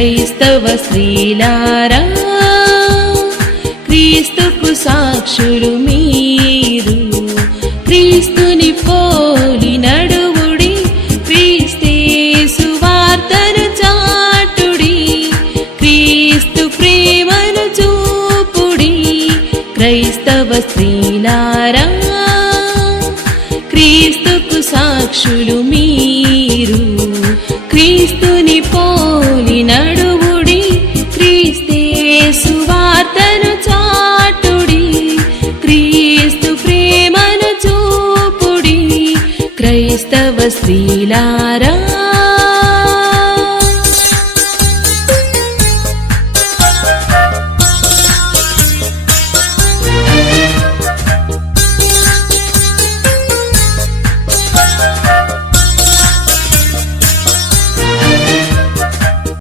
క్రైస్తవ స్త్రీలారా, క్రీస్తుకు సాక్షులు మీరు. క్రీస్తుని పోలి నడువుడి, క్రీస్తేసు వార్తను చాటుడి, క్రీస్తు ప్రేమను చూపుడి. క్రైస్తవ స్త్రీ